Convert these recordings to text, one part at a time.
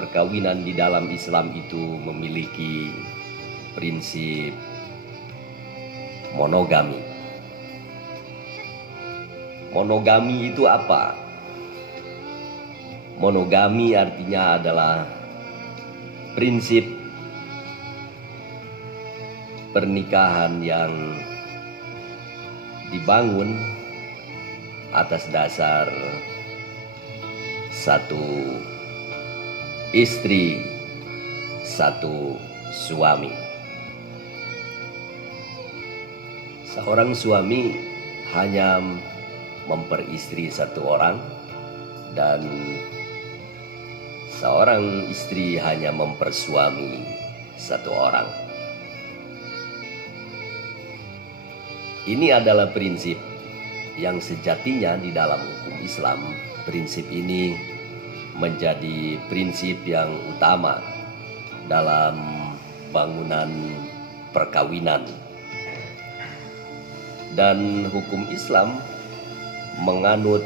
perkawinan di dalam Islam itu memiliki prinsip monogami. Monogami itu apa? Monogami artinya adalah prinsip pernikahan yang dibangun atas dasar satu istri, satu suami. Seorang suami hanya memperistri satu orang dan seorang istri hanya mempersuami satu orang. Ini adalah prinsip yang sejatinya di dalam hukum Islam. Prinsip ini menjadi prinsip yang utama dalam bangunan perkawinan. Dan hukum Islam menganut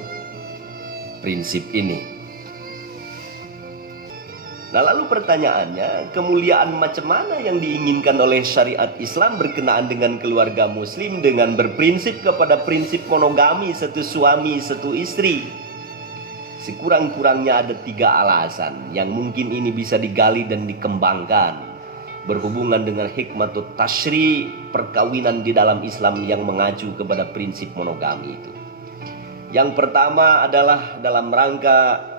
prinsip ini. Nah, lalu pertanyaannya, kemuliaan macam mana yang diinginkan oleh syariat Islam berkenaan dengan keluarga muslim dengan berprinsip kepada prinsip monogami, satu suami, satu istri? Sekurang-kurangnya ada 3 alasan yang mungkin ini bisa digali dan dikembangkan berhubungan dengan hikmatut tasyri, perkawinan di dalam Islam yang mengacu kepada prinsip monogami itu. Yang pertama adalah dalam rangka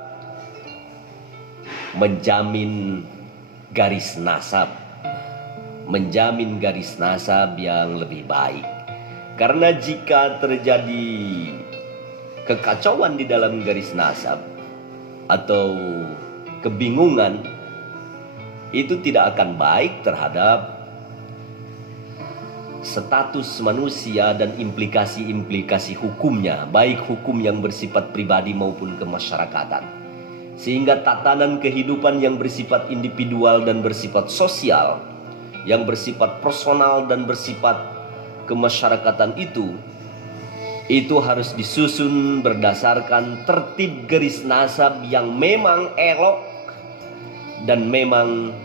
menjamin garis nasab, menjamin garis nasab yang lebih baik. Karena jika terjadi kekacauan di dalam garis nasab atau kebingungan, itu tidak akan baik terhadap status manusia dan implikasi-implikasi hukumnya, baik hukum yang bersifat pribadi maupun kemasyarakatan. Sehingga tatanan kehidupan yang bersifat individual dan bersifat sosial, yang bersifat personal dan bersifat kemasyarakatan itu harus disusun berdasarkan tertib garis nasab yang memang elok dan memang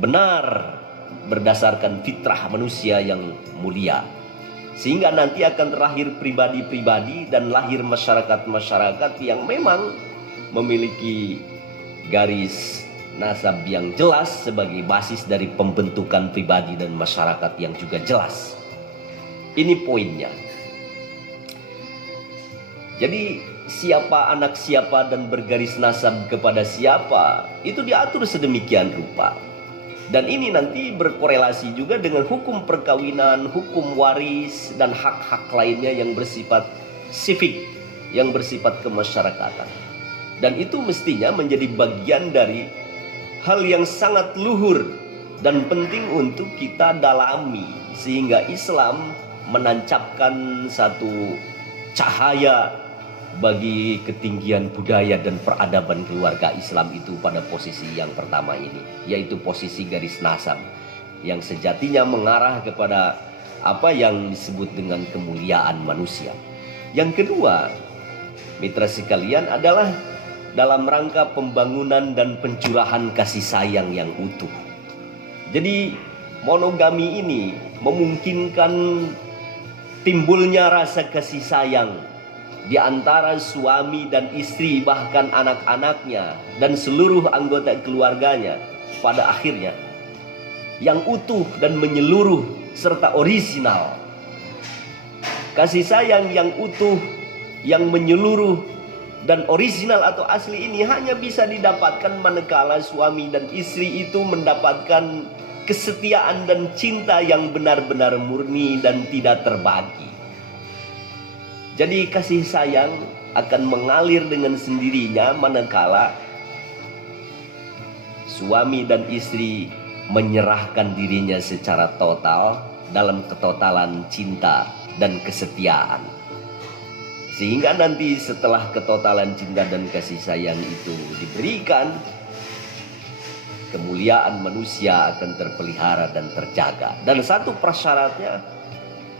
benar berdasarkan fitrah manusia yang mulia. Sehingga nanti akan terlahir pribadi-pribadi dan lahir masyarakat-masyarakat yang memang memiliki garis nasab yang jelas sebagai basis dari pembentukan pribadi dan masyarakat yang juga jelas. Ini poinnya. Jadi siapa anak siapa dan bergaris nasab kepada siapa itu diatur sedemikian rupa. Dan ini nanti berkorelasi juga dengan hukum perkawinan, hukum waris dan hak-hak lainnya yang bersifat sivik, yang bersifat kemasyarakatan. Dan itu mestinya menjadi bagian dari hal yang sangat luhur dan penting untuk kita dalami, sehingga Islam menancapkan satu cahaya bagi ketinggian budaya dan peradaban keluarga Islam itu pada posisi yang pertama ini, yaitu posisi garis nasab yang sejatinya mengarah kepada apa yang disebut dengan kemuliaan manusia. Yang kedua, mitra sekalian, adalah dalam rangka pembangunan dan pencurahan kasih sayang yang utuh. Jadi monogami ini memungkinkan timbulnya rasa kasih sayang di antara suami dan istri, bahkan anak-anaknya dan seluruh anggota keluarganya pada akhirnya, yang utuh dan menyeluruh serta orisinal. Kasih sayang yang utuh, yang menyeluruh dan orisinal atau asli ini hanya bisa didapatkan manakala suami dan istri itu mendapatkan kesetiaan dan cinta yang benar-benar murni dan tidak terbagi. Jadi kasih sayang akan mengalir dengan sendirinya manakala suami dan istri menyerahkan dirinya secara total dalam ketotalan cinta dan kesetiaan. Sehingga nanti setelah ketotalan cinta dan kasih sayang itu diberikan, kemuliaan manusia akan terpelihara dan terjaga. Dan satu prasyaratnya,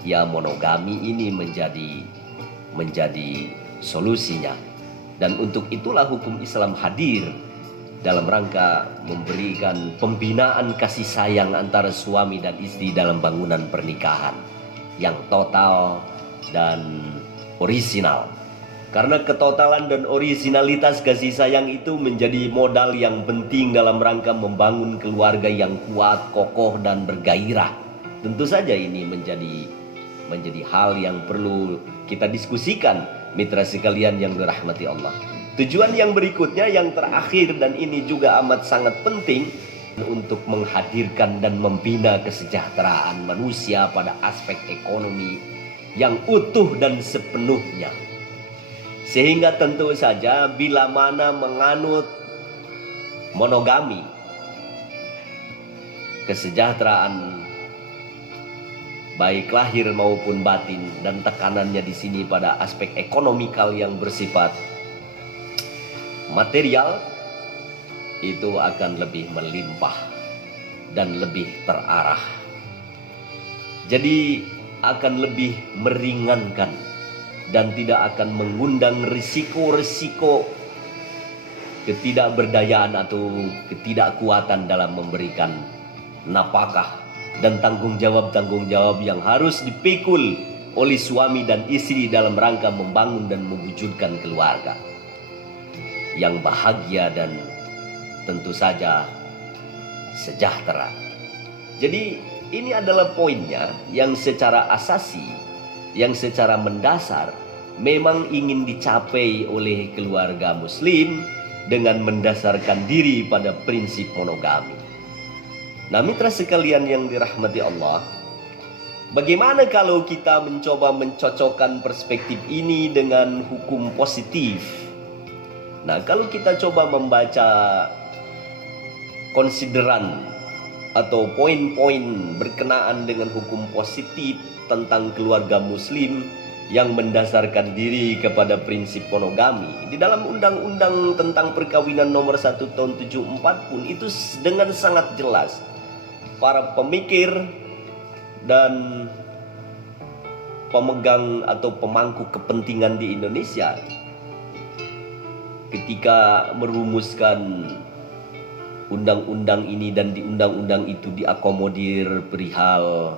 ya monogami ini menjadi solusinya. Dan untuk itulah hukum Islam hadir dalam rangka memberikan pembinaan kasih sayang antara suami dan istri dalam bangunan pernikahan yang total dan orisinal. Karena ketotalan dan orisinalitas kasih sayang itu menjadi modal yang penting dalam rangka membangun keluarga yang kuat, kokoh, dan bergairah. Tentu saja ini menjadi hal yang perlu kita diskusikan, mitra sekalian yang dirahmati Allah. Tujuan yang berikutnya, yang terakhir, dan ini juga amat sangat penting, untuk menghadirkan dan membina kesejahteraan manusia pada aspek ekonomi yang utuh dan sepenuhnya. Sehingga tentu saja bila mana menganut monogami, kesejahteraan baik lahir maupun batin, dan tekanannya di sini pada aspek ekonomikal yang bersifat material, itu akan lebih melimpah dan lebih terarah. Jadi akan lebih meringankan dan tidak akan mengundang risiko-risiko ketidakberdayaan atau ketidakkuatan dalam memberikan nafkah dan tanggung jawab yang harus dipikul oleh suami dan istri dalam rangka membangun dan mewujudkan keluarga yang bahagia dan tentu saja sejahtera. Jadi ini adalah poinnya yang secara asasi, yang secara mendasar memang ingin dicapai oleh keluarga muslim dengan mendasarkan diri pada prinsip monogami. Nah, mitra sekalian yang dirahmati Allah, bagaimana kalau kita mencoba mencocokkan perspektif ini dengan hukum positif? Nah, kalau kita coba membaca konsideran atau poin-poin berkenaan dengan hukum positif tentang keluarga muslim yang mendasarkan diri kepada prinsip monogami di dalam undang-undang tentang perkawinan nomor 1 tahun 74 pun itu dengan sangat jelas para pemikir dan pemegang atau pemangku kepentingan di Indonesia ketika merumuskan undang-undang ini dan di undang-undang itu diakomodir perihal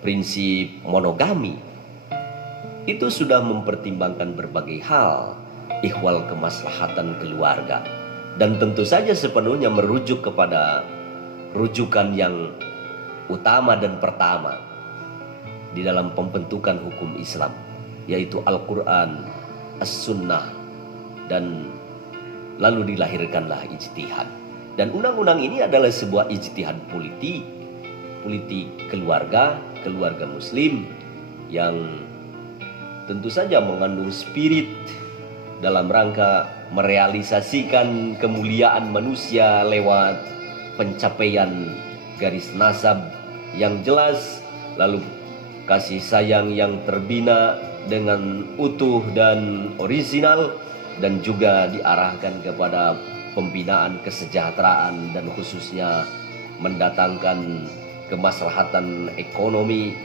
prinsip monogami, itu sudah mempertimbangkan berbagai hal, ihwal kemaslahatan keluarga, dan tentu saja sepenuhnya merujuk kepada rujukan yang utama dan pertama di dalam pembentukan hukum Islam, yaitu Al-Quran, As-Sunnah, dan lalu dilahirkanlah ijtihad. Dan undang-undang ini adalah sebuah ijtihad politik keluarga muslim yang tentu saja mengandung spirit dalam rangka merealisasikan kemuliaan manusia lewat pencapaian garis nasab yang jelas, lalu kasih sayang yang terbina dengan utuh dan orisinal, dan juga diarahkan kepada pembinaan kesejahteraan dan khususnya mendatangkan kemaslahatan ekonomi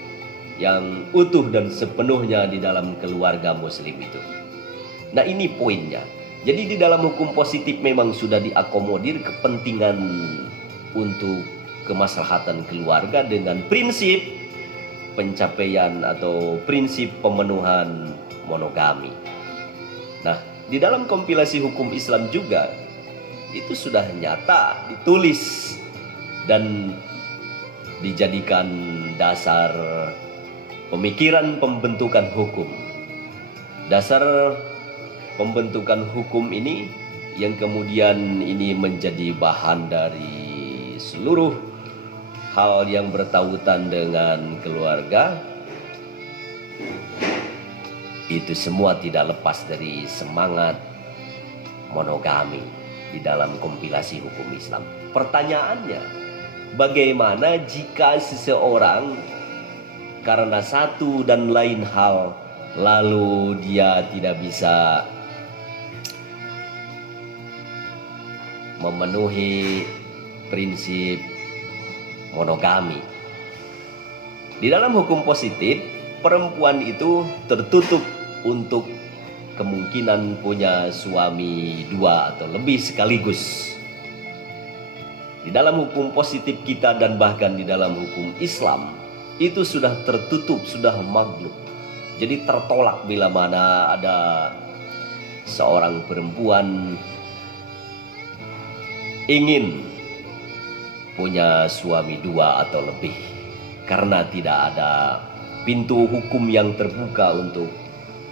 yang utuh dan sepenuhnya di dalam keluarga muslim itu. Nah, ini poinnya. Jadi di dalam hukum positif memang sudah diakomodir kepentingan untuk kemaslahatan keluarga dengan prinsip pencapaian atau prinsip pemenuhan monogami. Nah, di dalam kompilasi hukum Islam juga itu sudah nyata ditulis dan dijadikan dasar pemikiran pembentukan hukum. Dasar pembentukan hukum ini yang kemudian ini menjadi bahan dari seluruh hal yang bertautan dengan keluarga, itu semua tidak lepas dari semangat monogami di dalam kompilasi hukum Islam. Pertanyaannya, bagaimana jika seseorang karena satu dan lain hal lalu dia tidak bisa memenuhi prinsip monogami? Di dalam hukum positif, perempuan itu tertutup untuk kemungkinan punya suami dua atau lebih sekaligus. Di dalam hukum positif kita dan bahkan di dalam hukum Islam itu sudah tertutup, sudah maghlub. Jadi tertolak bila mana ada seorang perempuan ingin punya suami 2 atau lebih, karena tidak ada pintu hukum yang terbuka untuk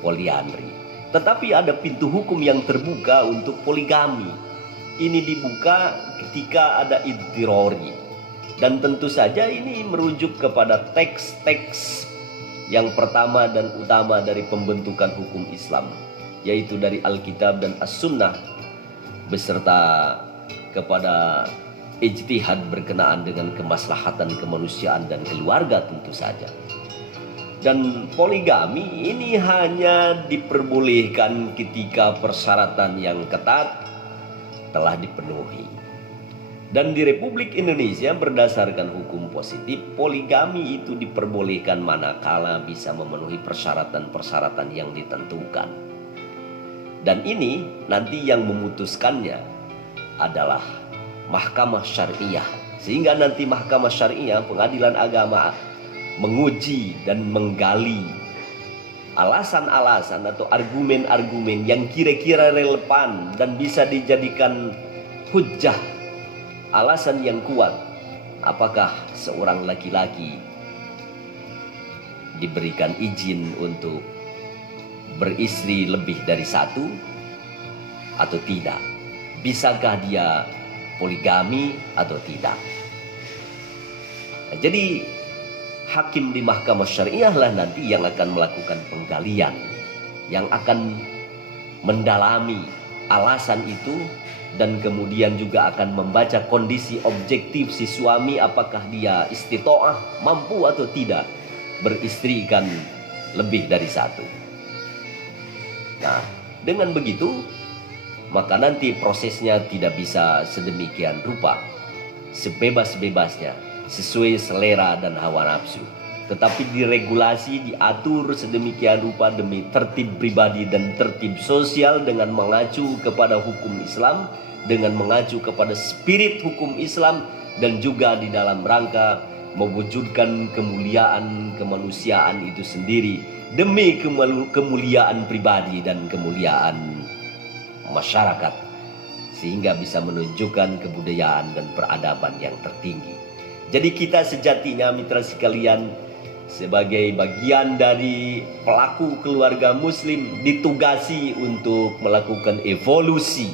poliandri. Tetapi ada pintu hukum yang terbuka untuk poligami. Ini dibuka ketika ada iddirori. Dan tentu saja ini merujuk kepada teks-teks yang pertama dan utama dari pembentukan hukum Islam, yaitu dari Alkitab dan As-Sunnah, beserta kepada ijtihad berkenaan dengan kemaslahatan kemanusiaan dan keluarga tentu saja. Dan poligami ini hanya diperbolehkan ketika persyaratan yang ketat telah dipenuhi. Dan di Republik Indonesia berdasarkan hukum positif, poligami itu diperbolehkan manakala bisa memenuhi persyaratan-persyaratan yang ditentukan. Dan ini nanti yang memutuskannya adalah Mahkamah Syariah. Sehingga nanti Mahkamah Syariah, pengadilan agama, menguji dan menggali alasan-alasan atau argumen-argumen yang kira-kira relevan dan bisa dijadikan hujjah, alasan yang kuat. Apakah seorang laki-laki diberikan izin untuk beristri lebih dari 1 atau tidak? Bisakah dia poligami atau tidak? Jadi hakim di Mahkamah Syariah lah nanti yang akan melakukan penggalian, yang akan mendalami alasan itu, dan kemudian juga akan membaca kondisi objektif si suami, apakah dia istitoah, mampu atau tidak beristrikan lebih dari 1. Nah, dengan begitu maka nanti prosesnya tidak bisa sedemikian rupa, sebebas-bebasnya, sesuai selera dan hawa nafsu, tetapi diregulasi, diatur sedemikian rupa demi tertib pribadi dan tertib sosial, dengan mengacu kepada hukum Islam, dengan mengacu kepada spirit hukum Islam, dan juga di dalam rangka mewujudkan kemuliaan kemanusiaan itu sendiri demi kemuliaan pribadi dan kemuliaan masyarakat, sehingga bisa menunjukkan kebudayaan dan peradaban yang tertinggi. Jadi kita sejatinya, mitra sekalian, sebagai bagian dari pelaku keluarga muslim, ditugasi untuk melakukan evolusi,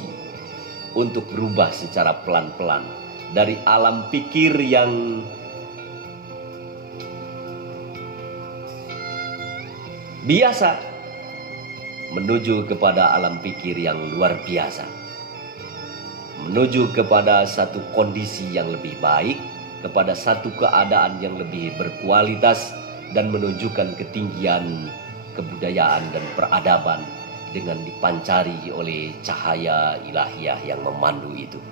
untuk berubah secara pelan-pelan dari alam pikir yang biasa menuju kepada alam pikir yang luar biasa, menuju kepada satu kondisi yang lebih baik, kepada satu keadaan yang lebih berkualitas, dan menunjukkan ketinggian kebudayaan dan peradaban dengan dipancari oleh cahaya ilahiyah yang memandu itu.